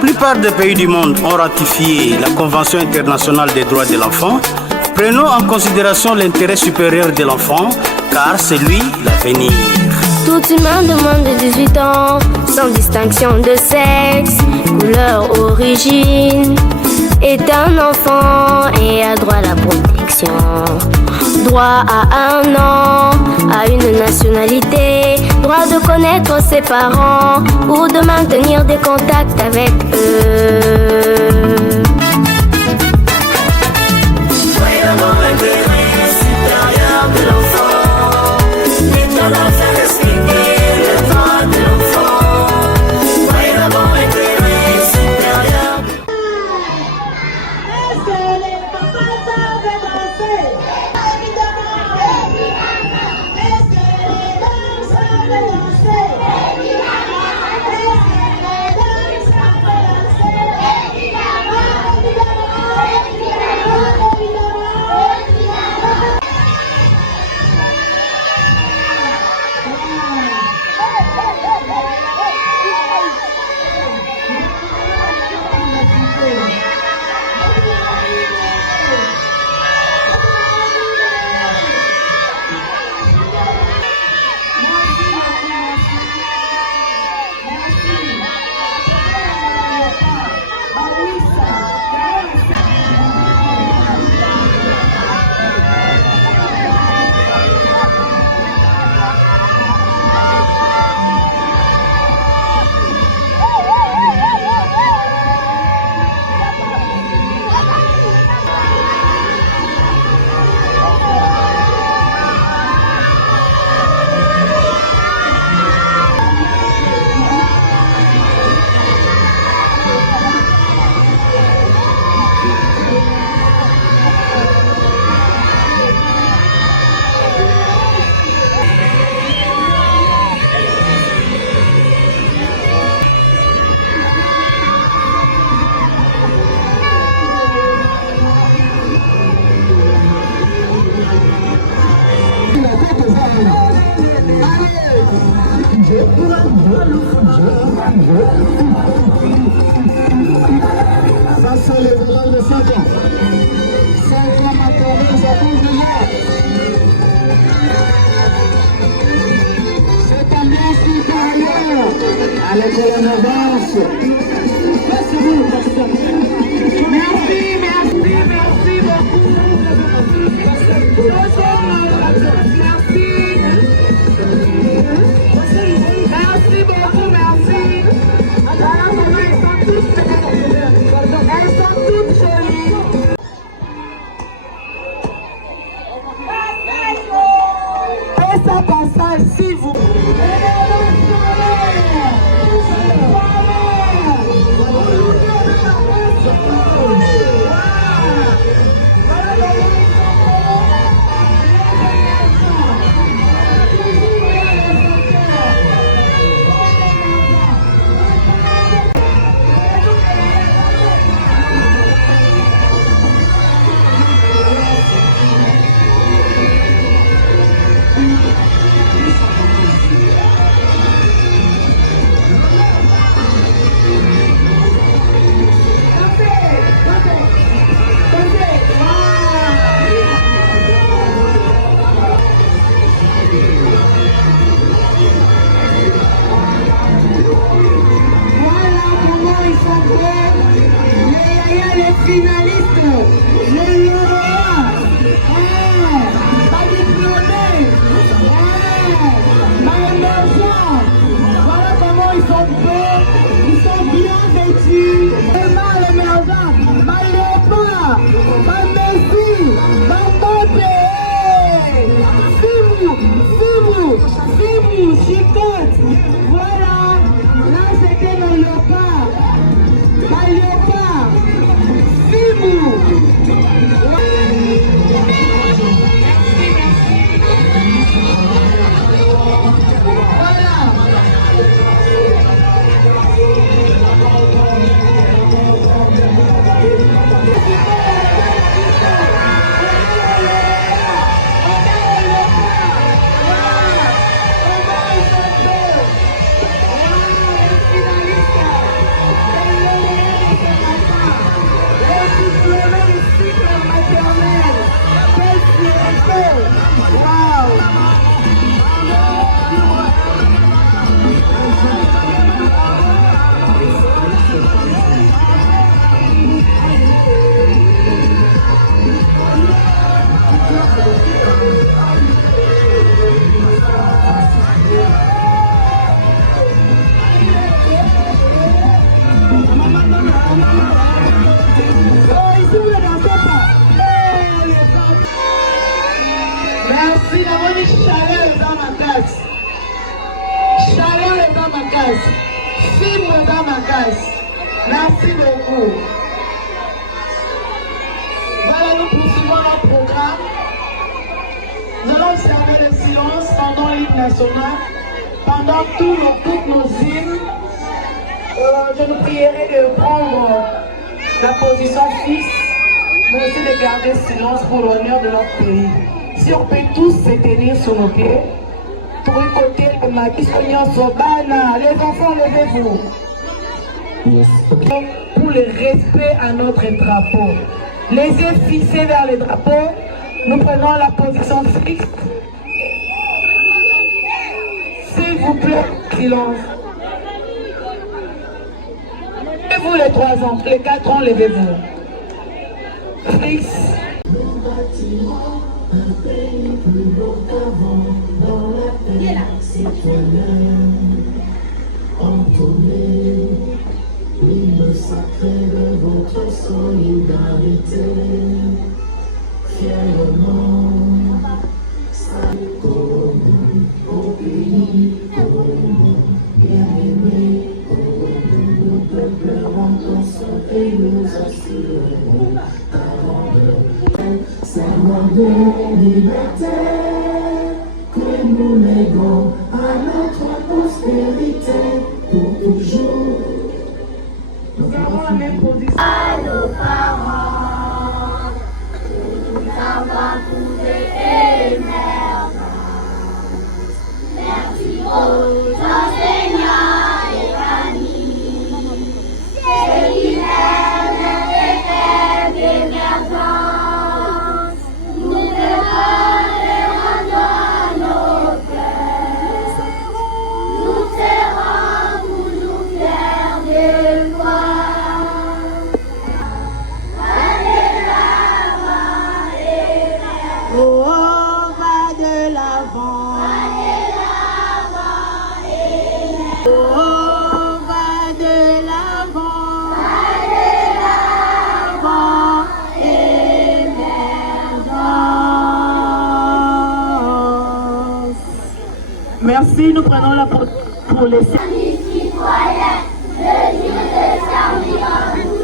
plupart des pays du monde ont ratifié la Convention internationale des droits de l'enfant. Prenons en considération l'intérêt supérieur de l'enfant, car c'est lui l'avenir. Tout humain de moins de 18 ans, sans distinction de sexe, couleur, origine, est un enfant et a droit à la protection. Droit à un an, à une nationalité, droit de connaître ses parents ou de maintenir des contacts avec eux. Ça c'est les élèves de 5 ans. 5 ans maternels, ça bouge déjà. C'est ambiance supérieure à l'école en avance. Merci beaucoup. Merci beaucoup. S'il vous plaît. Makasi. Film Moda Makasi. Merci beaucoup. Voilà, nous poursuivons notre programme. Nous allons observer le silence pendant l'hymne national, pendant toutes nos hymnes. Je nous prierai de prendre la position fixe, mais aussi de garder silence pour l'honneur de notre pays. Si on peut tous se tenir sur nos pieds, pour écouter le maquis Sobana, les enfants, levez-vous. Pour le respect à notre drapeau. Les yeux fixés vers le drapeau, nous prenons la position fixe. S'il vous plaît, silence. Levez-vous les 3 ans, les 4 ans, levez-vous. Fixe. Un pays plus beau qu'avant, dans la paix citoyenne. Entonner l'hymne sacré de votre solidarité. Fièrement, salut Congo, au pays Congo, bien aimé Congo, nos peuples rentrent ensemble et nous assurerons serment de liberté que nous léguons à notre postérité pour toujours. Nous avons la même position. À nos parents, pour nous avoir trouvé émergence. Merci aux enseignants et amis, ceux qui mènent les rêves d'émergence. Merci, nous prenons la parole pour les citoyens, le Dieu de servir en vous,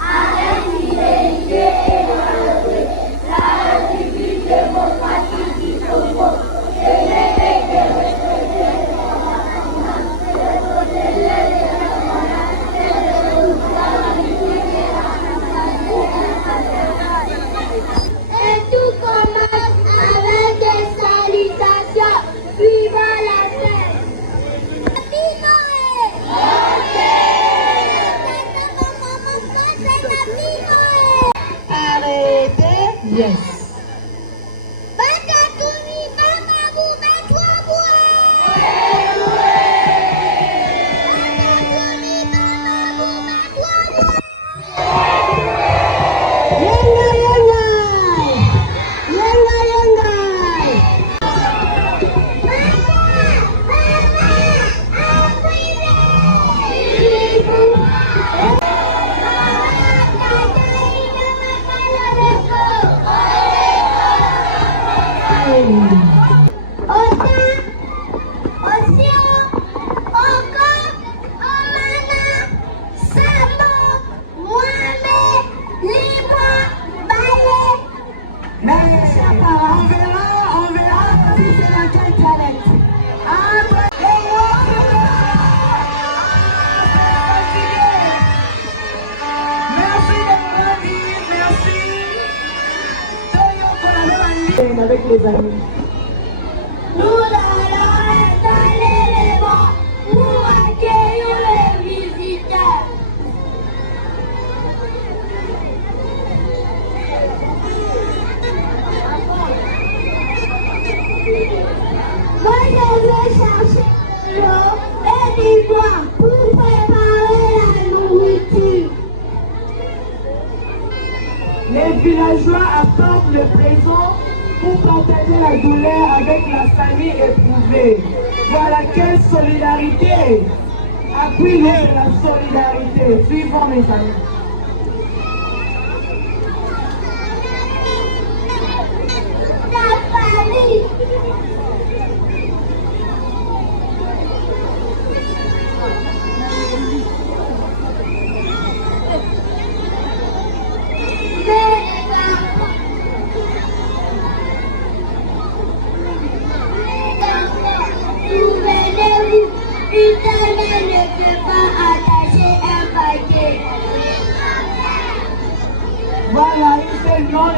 avec fidélité et loyauté, la République démocratique du Congo, et les et tout commence avec des salutations. Viva la fête! Happy Noël! Arrêtez! Yes! Avec les amis. Nous allons installer les bancs pour accueillir les visiteurs. Moi, je vais chercher de l'eau et du bois pour préparer la nourriture. Les villageois apportent le présent pour partager la douleur avec la famille éprouvée. Voilà quelle solidarité! Appuyez la solidarité. Suivons mes amis. La famille.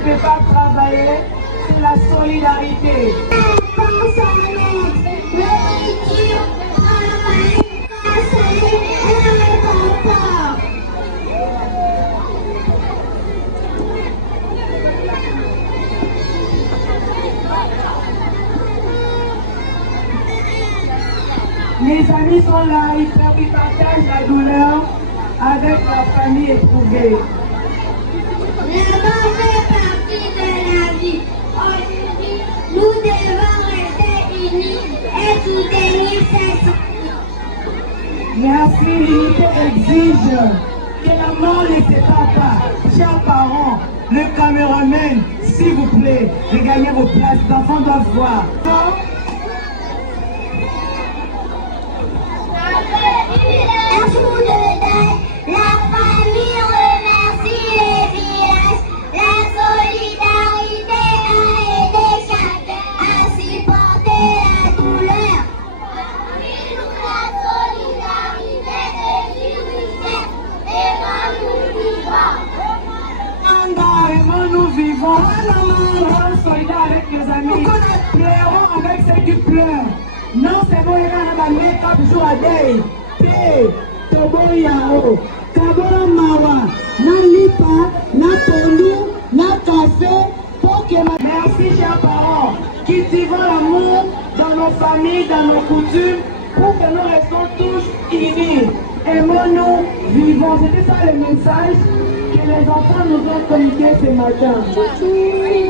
peut pas travailler, c'est la solidarité. Les amis sont là, ils partagent la douleur avec la famille éprouvée. L'amour fait partie de la vie. Aujourd'hui, nous devons rester unis et soutenir ces familles. Merci, l'unité exige que la mort ne sépare pas. Chers parents, le caméraman, s'il vous plaît, regagnez vos places, les enfants doivent voir. La famille remercie les villages. La solidarité a aidé chacun à supporter la douleur. La solidarité est universelle. Vraiment, nous vivons. Nous solidaires avec les amis. Pleurons avec ceux qui pleurent. Non, c'est bon, il y a un make-up jour à day. Tobo Yao, Kabora Mawa, na lipa, na pondu, na café, Pokémon. Merci chers parents, cultivons l'amour dans nos familles, dans nos coutumes, pour que nous restons tous unis. Aimons-nous, vivons. C'était ça le message que les enfants nous ont communiqué ce matin.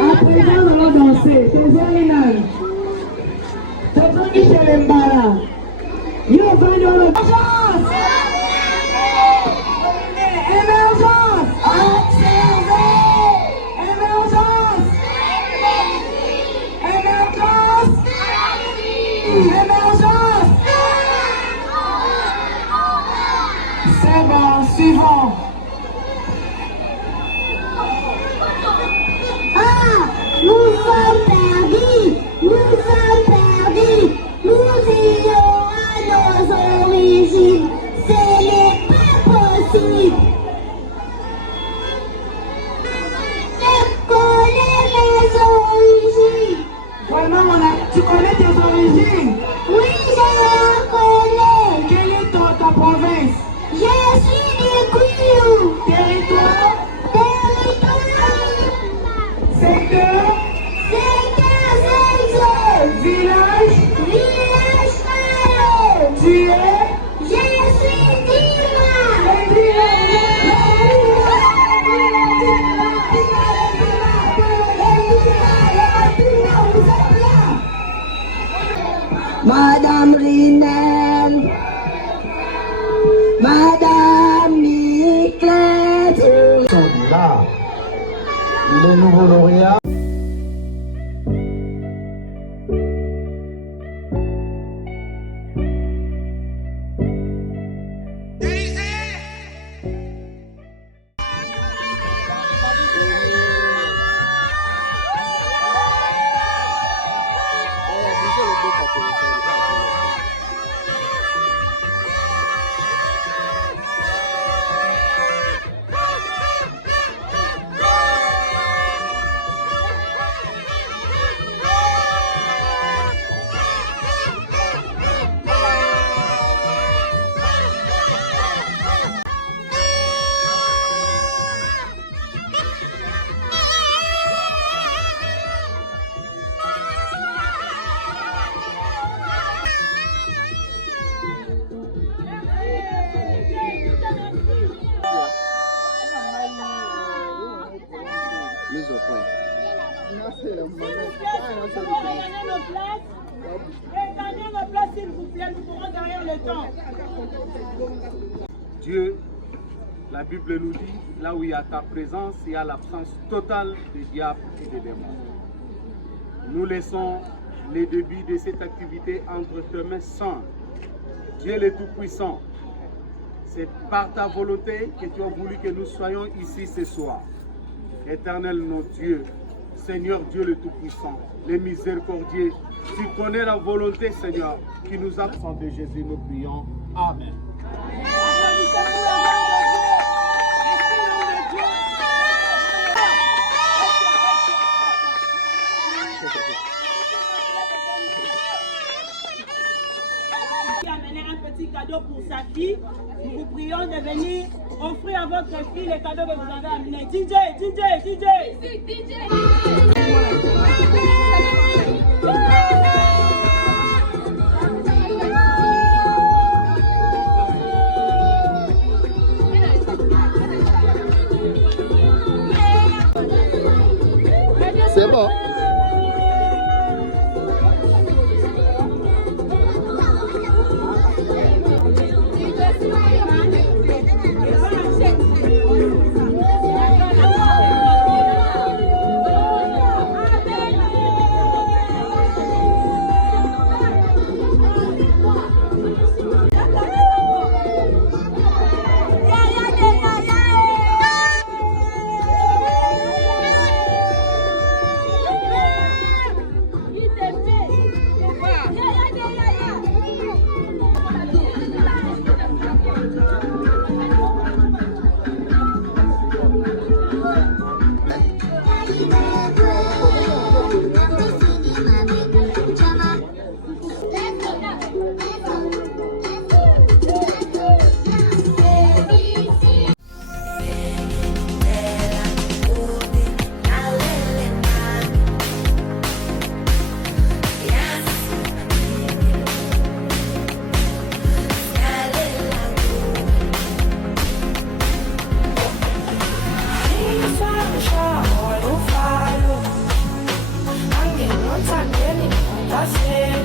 À présent, nous allons danser. C'est Zorinan. C'est Michel Mbara. Yo, venez au Émergence! Observez! Émergence! Émergence! Émergence! C'est bon, suivant. Ah, nous sommes perdus! Nous sommes perdus! Nous ignorons nos origines! Ce n'est pas possible! Je connais mes origines! Vraiment, tu connais tes origines? Oui, je les connais! Quelle est ta province? Je suis du Kouillou! Territoire? Secteur? Village? Tu es? Je suis Dima! Madame Rinel, Madame Niclette. Là, les nouveaux lauréats. Mise au point. Regardez nos places, s'il vous plaît, nous pourrons derrière le temps. Dieu, la Bible nous dit, là où il y a ta présence, il y a l'absence totale des diables et des démons. Nous laissons les débuts de cette activité entre tes mains saintes. Dieu le Tout-Puissant, c'est par ta volonté que tu as voulu que nous soyons ici ce soir. Éternel notre Dieu, Seigneur Dieu le Tout-Puissant, le miséricordieux, tu connais la volonté, Seigneur, qui nous a de Jésus, nous prions. Amen. midi, nous vous prions de venir offrir à votre fille les cadeaux que vous avez amenés. DJ. C'est bon. I'm getting on time, getting on